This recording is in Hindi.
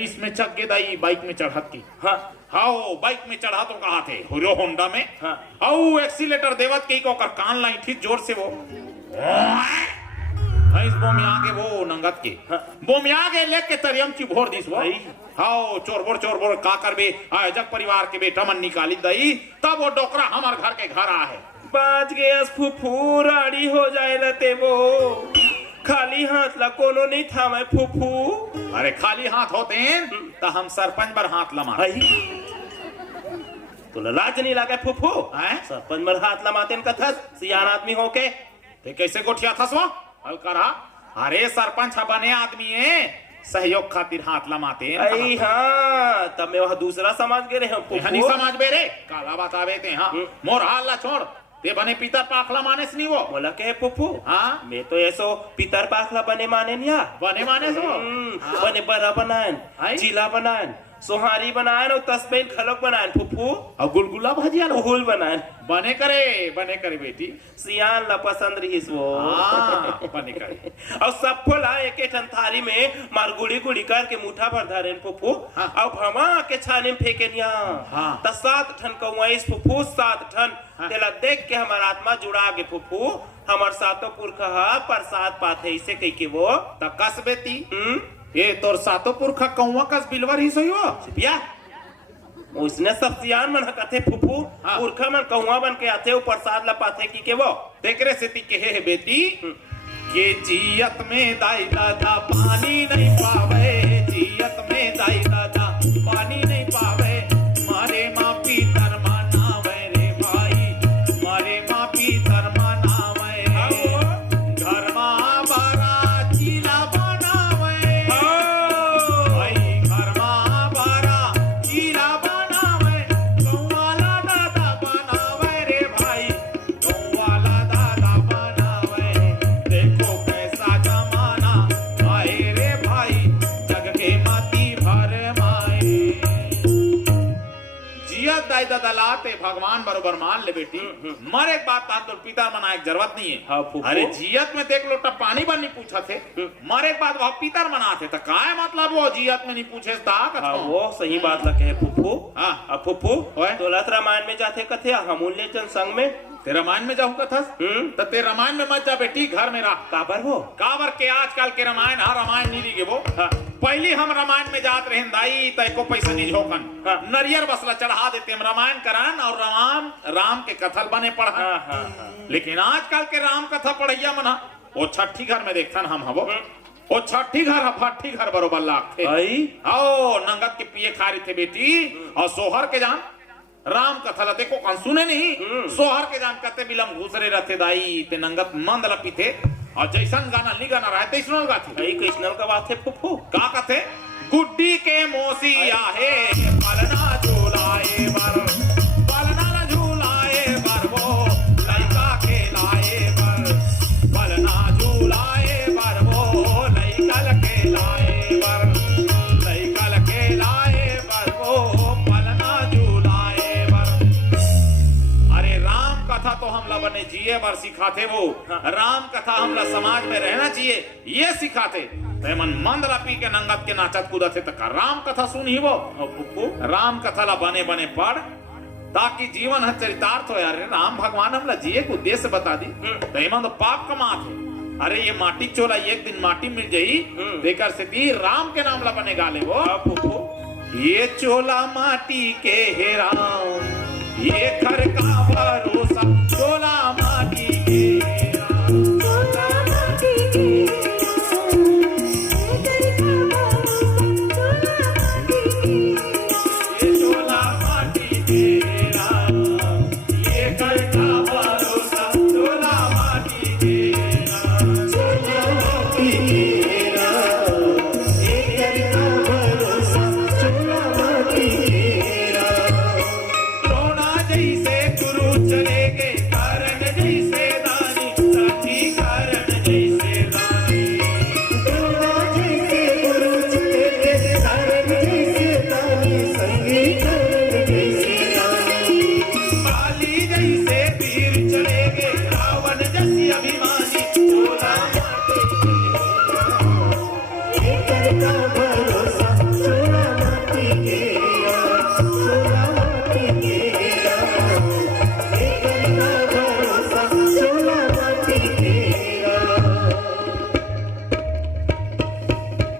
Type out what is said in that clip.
इसमें चक के दाई बाइक में चढ़त की। हाँ हाओ बाइक में चढ़ा तो कहा थे हीरो होंडा में। हाँ हाउ एक्सीलेटर देवत के को कर कान लाई ठीक जोर से वो इस बो में आगे वो नंगत के बो में आगे लेके तरियम की भोर दिस वो हाओ चोर बोर का करबे जग परिवार के बेटा मन निकाली दई तब वो डोकरा हमार घर के घर आ है। बाज गए फुफू राड़ी हो जाए रहते वो खाली हाथ ला कोनो नहीं था मैं फुफू। अरे खाली हाथ होते हैं तो हम सरपंच बर हाथ लमा तो लाज नहीं लगा फुफू सरपंच बर हाथ लमाते कथा सियान आदमी होके ते कैसे गोठिया थसवा हल करा। अरे सरपंच बने आदमी है सहयोग खातिर हाथ लमाते हैं। हाँ तब मैं वहाँ दूसरा समाज गे रहे हनी समाज बेरे काला बतावे ते हाँ मोर हाल ला छोड़ ते बने पितर पाखला माने से नहीं वो बोला के फुफू। हाँ मैं तो ऐसो पितर पाखला बने माने निया बने माने सो बने बरा बनान जिला बनान सोहारी बनान और तस्मेन खलक बनान फुफू और गुलगुला भजिया उहुल बनान बने करे बेटी सियान ला पसंद रहीस वो बने करे और सब फुला एक ठन थारी में मार गुड़ी गुड़ी करके मुठा भर धारे फुफू और भमा के छाने में फेंके निया त 7 ठन कौवाइस फुफू 7 ठन तेला देख के हमार आत्मा जुड़ा के फुफू हमार सातों पुरखा प्रसाद पाथे इसे कह के वो त कस बेटी ये तोर सातों पुरखा कौवा कस बिलवर ही सोई हो सिपिया उसने सब सियान मन कथे फुफू पुरखा मन कौवा बन के आथे वो प्रसाद ला पाथे की के वो तेकरे से ती के है बेटी के जियत में दाई दादा पानी नहीं पावे जियत में दाई दादा पानी नहीं पावे मारे माँ पीतर मनावे रे भाई मारे माँ पीतर मनावे घर माँ बारा चीला बनावे भाई घर माँ बारा चीला बनावे गौवाला दादा बनावे रे भाई गौवाला दादा बनावे देखो कैसा जमाना आए रे भाई जग के माती भर माए जिया दाई दादा लाते भगवान बरोबर मान ले बेटी मर एक बात तो पिता मना एक जरूरत नहीं है। अरे जियत में देख लोटा पानी बन नहीं पूछा थे मर एक बात वह पितर मना थे तो काय मतलब वो जियत में नहीं पूछे वो सही बात लगे फुफू। हाँ फुफू तो लत रामायण में जाते कथे हमूल्य जन संग में ते रामायण में जाऊँ कथस तो ते रामायण में मत जा बेटी घर में रह काबर हो काबर के आजकल के रामायण रामायण नहीं दी वो पहली हम रामायण में जात रहे दाई तय को पैसा नहीं झोकन नरियर बसला चढ़ा देते हम रामायण करान और राम के कथल बने पढ़ा। लेकिन आजकल के राम कथा पढ़ैया मना वो छठी घर में देखथन हम हवो वो छठी घर फठी घर बरोबर लाग थे आओ नंगत के पिए खा रही थे बेटी और सोहर के जान राम कथा देखो कौन सुने नहीं सोहर के जान कते बिलम घुसरे रहते दाई ते नंगत मंद लपी थे और जैसन गाना ली गाना रहते इसनो गाथे कृष्ण का बात है फुफू का कथे गुड्डी के मोसी आहे पलना झूलाए बर पलना न झूलाए बर वो लइका के लाए बर पलना झूलाए बर वो लइकल के लाए बर लइकल के लाए बर वो पलना झूलाए बर। अरे राम कथा तो हम ला बने जिए बर सिखाते वो राम कथा हम ला समाज में रहना चाहिए ये सिखाते मन मंदला पी के नंगत के नाचत कूदत है तक राम कथा सुन ही वो राम कथा ला बने बने पढ़ ताकि जीवन है चरितार्थ हो यार राम भगवान हमला जिए को उद्देश्य बता दी तो तो पाप कमात है। अरे ये माटी चोला एक दिन माटी मिल जाई देकर से दी राम के नाम ला बने गाले वो ये चोला माटी के हे राम ये घर का भरोसा चोला माटी के भरोसा सोला